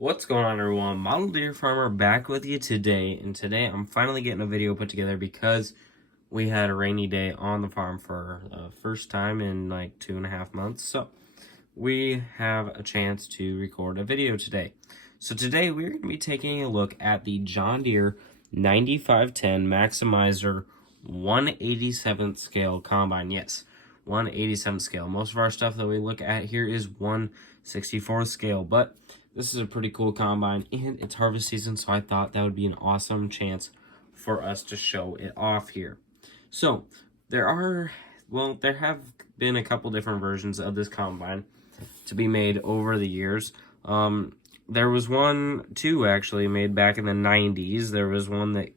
What's going on, everyone? Model Deer Farmer back with you today, and today I'm finally getting a video put together because we had a rainy day on the farm for the first time in like 2.5 months. So we have a chance to record a video today. So today we're going to be taking a look at the John Deere 9510 Maximizer 1/87th scale combine. Yes, 1/87th scale. Most of our stuff that we look at here is 1/64th scale, but this is a pretty cool combine, and it's harvest season, so I thought that would be an awesome chance for us to show it off here. So there have been a couple different versions of this combine to be made over the years. There was two actually made back in the 90s. There was one that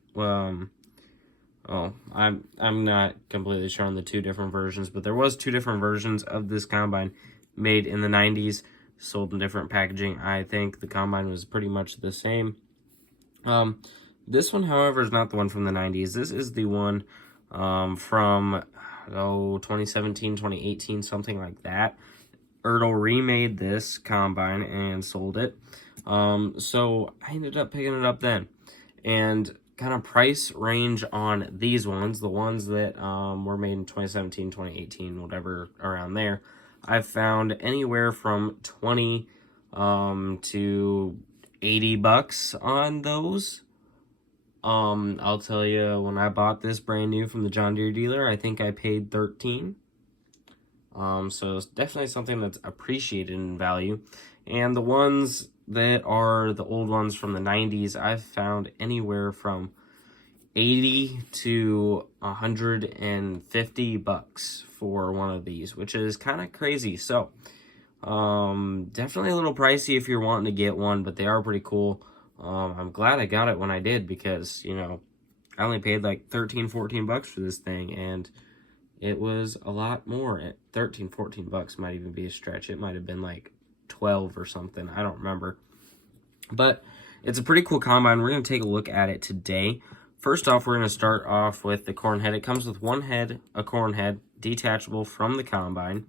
I'm not completely sure on the two different versions, but there was two different versions of this combine made in the 90s, sold in different packaging. I think the combine was pretty much the same. This one, however, is not the one from the 90s. This is the one from 2017, 2018, something like that. Ertl remade this combine and sold it. So I ended up picking it up then. And kind of price range on these ones, the ones that were made in 2017, 2018, whatever, around there, I've found anywhere from 20 to 80 bucks on those. I'll tell you, when I bought this brand new from the John Deere dealer, I think I paid 13. So it's definitely something that's appreciated in value. And the ones that are the old ones from the 90s, I've found anywhere from 80 to 150 bucks for one of these, which is kind of crazy. So definitely a little pricey if you're wanting to get one, but they are pretty cool. I'm glad I got it when I did, because I only paid like 13-14 bucks for this thing, and it was a lot more. At 13-14 bucks might even be a stretch. It might have been like 12 or something, I don't remember. But it's a pretty cool combine. We're going to take a look at it today. First off, we're going to start off with the corn head. It comes with one head, a corn head, detachable from the combine.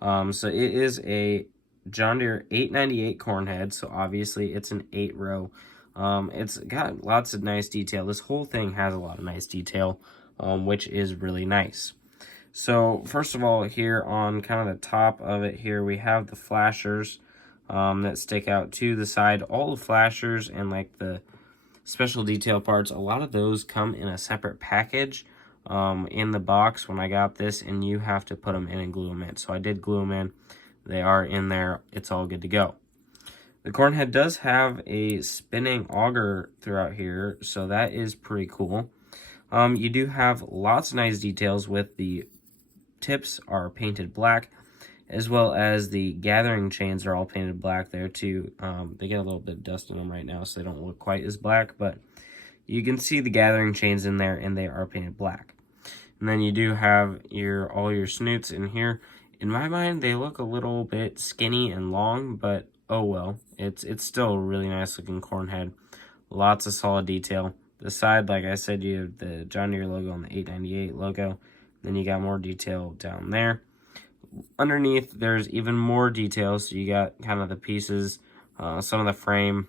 So it is a John Deere 898 corn head, so obviously it's an 8-row. It's got lots of nice detail. This whole thing has a lot of nice detail, which is really nice. So first of all, here on kind of the top of it here, we have the flashers that stick out to the side. All the flashers and like the special detail parts, a lot of those come in a separate package in the box when I got this, and you have to put them in and glue them in. So I did glue them in. They are in there. It's all good to go. The corn head does have a spinning auger throughout here, so that is pretty cool. You do have lots of nice details with the tips are painted black, as well as the gathering chains are all painted black there too. They get a little bit of dust in them right now, so they don't look quite as black, but you can see the gathering chains in there, and they are painted black. And then you do have all your snoots in here. In my mind, they look a little bit skinny and long, but oh well. It's still a really nice looking corn head. Lots of solid detail. The side, like I said, you have the John Deere logo and the 898 logo. Then you got more detail down there. Underneath, there's even more details. So you got kind of the pieces, some of the frame.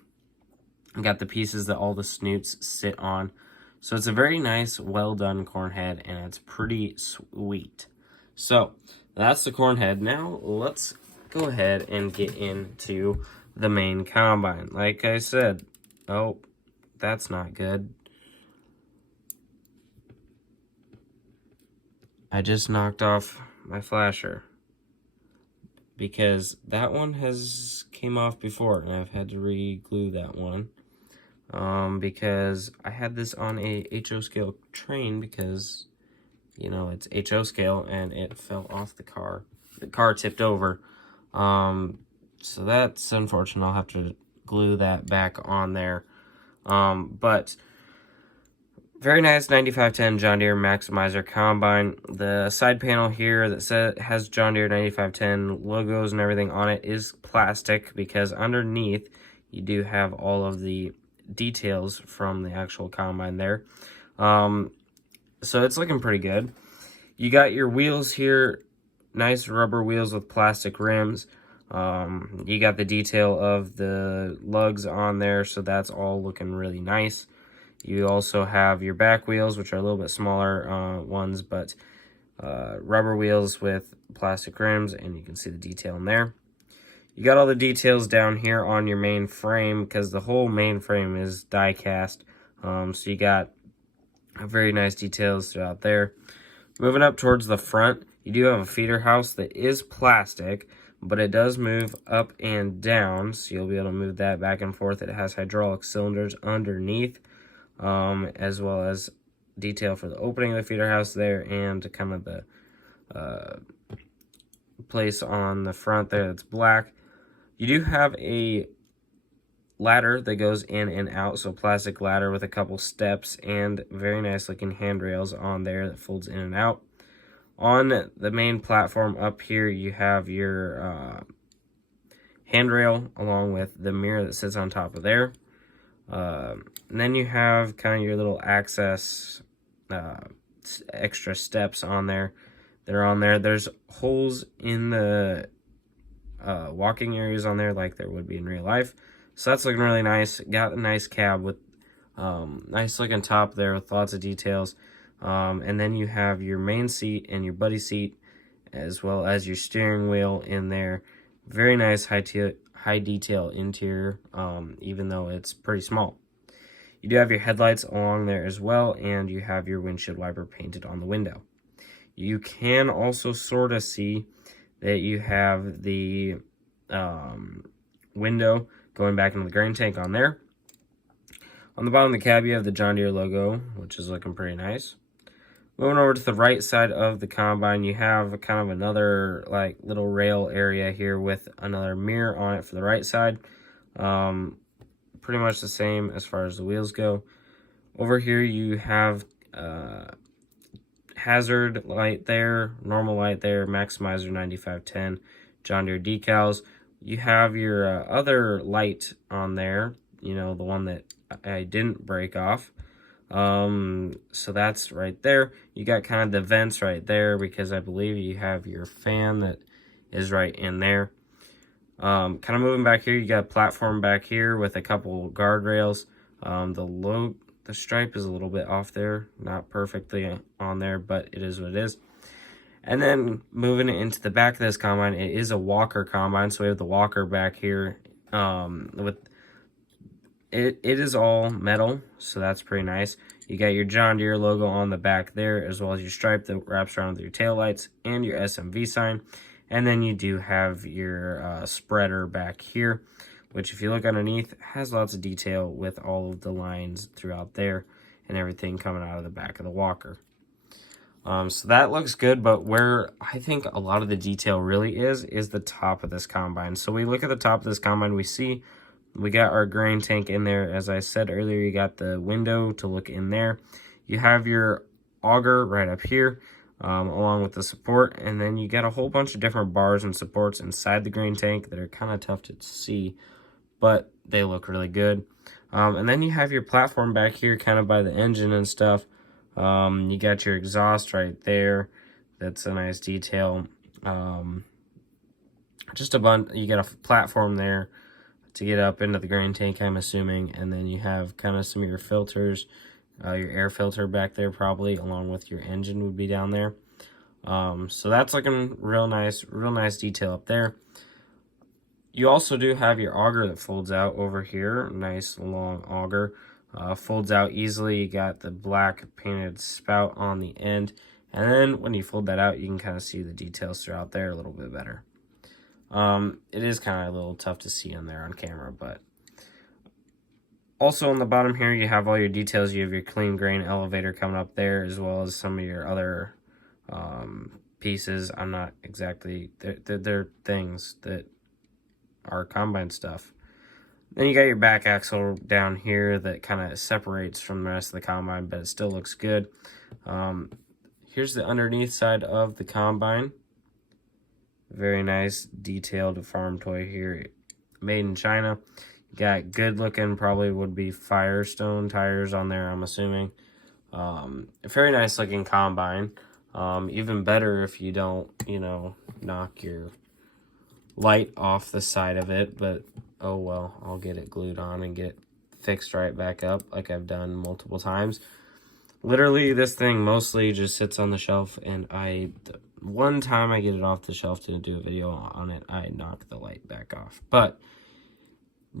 You got the pieces that all the snoots sit on. So it's a very nice, well done corn head, and it's pretty sweet. So that's the corn head. Now let's go ahead and get into the main combine. Like I said, oh, that's not good. I just knocked off my flasher because that one has came off before, and I've had to re-glue that one because I had this on a HO scale train because, it's HO scale, and it fell off the car. The car tipped over. So that's unfortunate. I'll have to glue that back on there. But very nice 9510 John Deere Maximizer combine. The side panel here that has John Deere 9510 logos and everything on it is plastic, because underneath you do have all of the details from the actual combine there. So it's looking pretty good. You got your wheels here, nice rubber wheels with plastic rims. You got the detail of the lugs on there, so that's all looking really nice. You also have your back wheels, which are a little bit smaller ones, but rubber wheels with plastic rims, and you can see the detail in there. You got all the details down here on your main frame, because the whole main frame is die cast. So you got very nice details throughout there. Moving up towards the front, you do have a feeder house that is plastic, but it does move up and down, so you'll be able to move that back and forth. It has hydraulic cylinders underneath, as well as detail for the opening of the feeder house there, and kind of the place on the front there that's black. You do have a ladder that goes in and out, so plastic ladder with a couple steps and very nice looking handrails on there that folds in and out. On the main platform up here, you have your handrail along with the mirror that sits on top of there. And then you have kind of your little access extra steps on there that are on there. There's holes in the walking areas on there like there would be in real life. So that's looking really nice. Got a nice cab with nice looking top there with lots of details. And then you have your main seat and your buddy seat, as well as your steering wheel in there. Very nice high detail interior, even though it's pretty small. You do have your headlights along there as well, and you have your windshield wiper painted on the window. You can also sort of see that you have the window going back into the grain tank on there. On the bottom of the cab, you have the John Deere logo, which is looking pretty nice. Moving over to the right side of the combine, you have kind of another like little rail area here with another mirror on it for the right side. Pretty much the same as far as the wheels go. Over here, you have hazard light there, normal light there, maximizer 9510, John Deere decals. You have your other light on there, you know, the one that I didn't break off. So that's right there. You got kind of the vents right there because I believe you have your fan that is right in there. Kind of moving back here, you got a platform back here with a couple guardrails. The stripe is a little bit off there, not perfectly on there, but it is what it is. And then moving into the back of this combine, it is a walker combine, so we have the walker back here. With it is all metal, so that's pretty nice. You got your John Deere logo on the back there, as well as your stripe that wraps around with your taillights and your SMV sign. And then you do have your spreader back here, which if you look underneath, has lots of detail with all of the lines throughout there and everything coming out of the back of the walker. So that looks good, but where I think a lot of the detail really is the top of this combine. So we look at the top of this combine, we see we got our grain tank in there. As I said earlier, you got the window to look in there. You have your auger right up here, along with the support, and then you got a whole bunch of different bars and supports inside the grain tank that are kind of tough to see, but they look really good. And then you have your platform back here kind of by the engine and stuff. You got your exhaust right there. That's a nice detail. Just a bunch. You got a platform there to get up into the grain tank, I'm assuming, and then you have kind of some of your filters, your air filter back there probably, along with your engine would be down there. So that's looking real nice detail up there. You also do have your auger that folds out over here. Nice long auger. Folds out easily. You got the black painted spout on the end. And then when you fold that out, you can kind of see the details throughout there a little bit better. It is kind of a little tough to see in there on camera, but also on the bottom here, you have all your details. You have your clean grain elevator coming up there, as well as some of your other pieces. I'm not exactly, they're things that are combine stuff. Then you got your back axle down here that kind of separates from the rest of the combine, but it still looks good. Here's the underneath side of the combine. Very nice detailed farm toy here, made in China. You got good looking, probably would be Firestone tires on there, I'm assuming. A very nice looking combine. Even better if you don't, you know, knock your light off the side of it, but oh well, I'll get it glued on and get fixed right back up like I've done multiple times. Literally, this thing mostly just sits on the shelf, and one time I get it off the shelf to do a video on it, I knock the light back off. But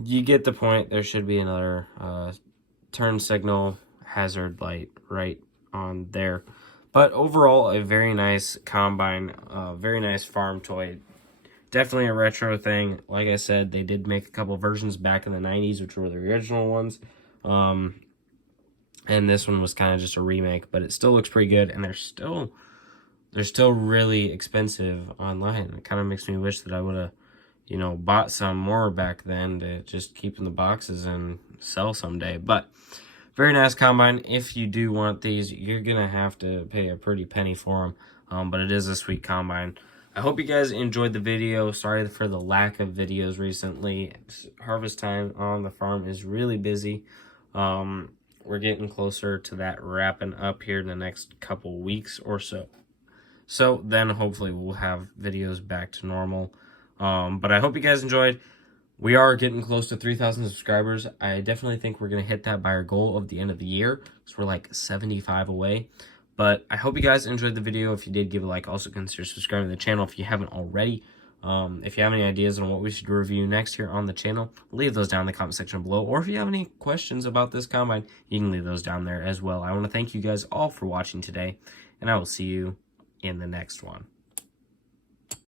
you get the point. There should be another turn signal hazard light right on there. But overall, a very nice combine, very nice farm toy. Definitely a retro thing. Like I said, they did make a couple versions back in the 90s, which were the original ones. And this one was kind of just a remake, but it still looks pretty good, and they're still really expensive online. It kind of makes me wish that I would have, you know, bought some more back then to just keep in the boxes and sell someday. But very nice combine. If you do want these, you're gonna have to pay a pretty penny for them, but it is a sweet combine. I hope you guys enjoyed the video. Sorry for the lack of videos recently. Harvest time on the farm is really busy. We're getting closer to that wrapping up here in the next couple weeks or so. So then hopefully we'll have videos back to normal. But I hope you guys enjoyed. We are getting close to 3,000 subscribers. I definitely think we're going to hit that by our goal of the end of the year. So we're like 75 away. But I hope you guys enjoyed the video. If you did, give a like. Also consider subscribing to the channel if you haven't already. If you have any ideas on what we should review next here on the channel, leave those down in the comment section below. Or if you have any questions about this combine, you can leave those down there as well. I want to thank you guys all for watching today, and I will see you in the next one.